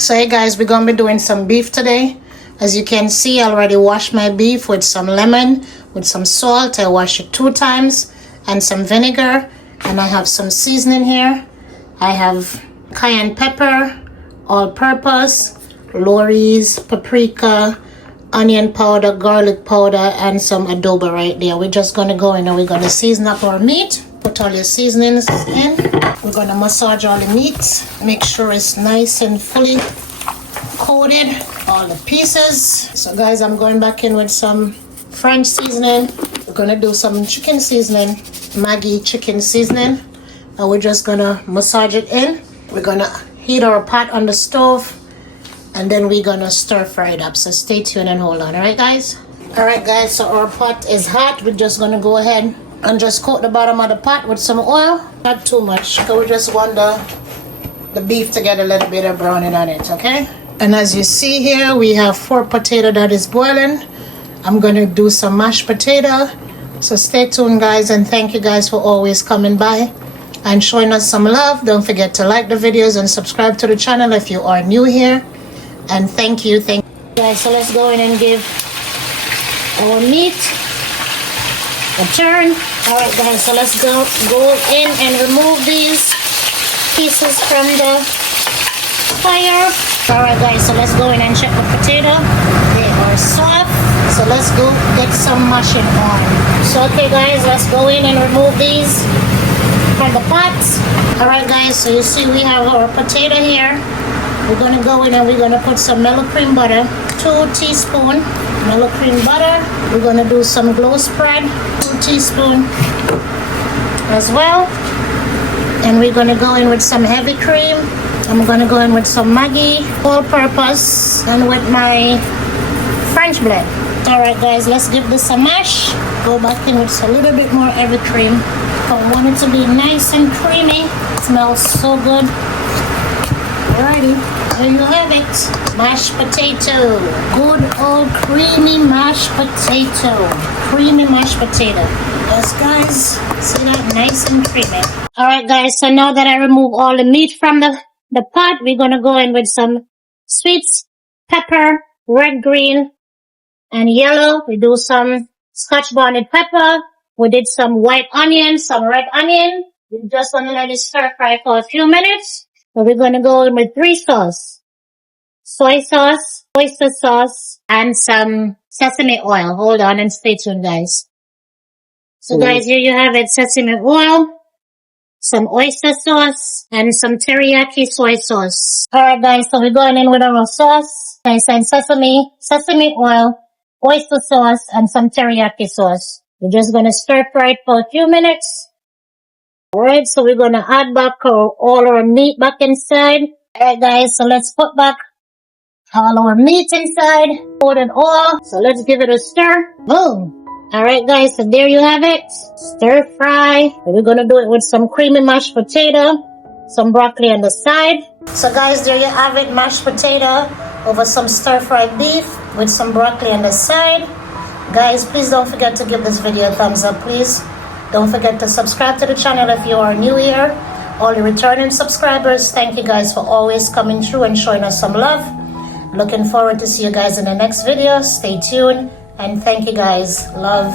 So hey guys, we're gonna be doing some beef today. As you can see, I already washed my beef with some lemon, with some salt. I washed it 2 times, and some vinegar. And I have some seasoning here. I have cayenne pepper, all-purpose, Lorry's, paprika, onion powder, garlic powder, and some adobo right there. We're just gonna go in and we're gonna season up our meat. Put all your seasonings in. We're gonna massage all the meat. Make sure it's nice and fully coated, all the pieces. So guys, I'm going back in with some French seasoning. We're gonna do some chicken seasoning, Maggi chicken seasoning. And we're just gonna massage it in. We're gonna heat our pot on the stove, and then we're gonna stir fry it up. So stay tuned and hold on. All right guys? All right guys, so our pot is hot. We're just gonna go ahead and just coat the bottom of the pot with some oil. Not too much, because we just want the beef to get a little bit of browning on it, okay? And as you see here, we have 4 potatoes that is boiling. I'm gonna do some mashed potato. So stay tuned guys, and thank you guys for always coming by and showing us some love. Don't forget to like the videos and subscribe to the channel if you are new here. And thank you guys. So let's go in and give our meat a turn. All right guys, so let's go in and remove these pieces from the fire. All right guys, so let's go in and check the potato. They are soft, so let's go get some mashing on. So okay guys, let's go in and remove these from the pots. All right guys, so you see we have our potato here. We're gonna go in and we're gonna put some mellow cream butter, 2 teaspoons mellow cream butter. We're gonna do some glow spread, 2 teaspoons as well. And we're gonna go in with some heavy cream. I'm gonna go in with some Maggi, all-purpose, and with my French blend. All right guys, let's give this a mash. Go back in with a little bit more heavy cream. I want it to be nice and creamy. It smells so good. Alrighty, there you have it. Mashed potato. Good old creamy mashed potato. Creamy mashed potato. Yes guys, see that? Nice and creamy. Alright guys, so now that I remove all the meat from the pot, we're gonna go in with some sweets, pepper, red, green, and yellow. We do some scotch bonnet pepper. We did some white onion, some red onion. We just want to let it stir fry for a few minutes. So we're going to go in with 3 sauce. Soy sauce, oyster sauce, and some sesame oil. Hold on and stay tuned, guys. So guys, here you have it, sesame oil, some oyster sauce, and some teriyaki soy sauce. Alright guys, so we're going in with our sauce. Nice and sesame oil, oyster sauce, and some teriyaki sauce. We're just going to stir fry it for a few minutes. Alright, so we're going to add back all our meat back inside. Alright guys, so let's put back all our meat inside. Put it all. So let's give it a stir. Boom. Alright guys, so there you have it. Stir fry. We're going to do it with some creamy mashed potato. Some broccoli on the side. So guys, there you have it. Mashed potato over some stir fried beef with some broccoli on the side. Guys, please don't forget to give this video a thumbs up, please. Don't forget to subscribe to the channel if you are new here. All the returning subscribers, thank you guys for always coming through and showing us some love. Looking forward to see you guys in the next video. Stay tuned, and thank you guys. Love.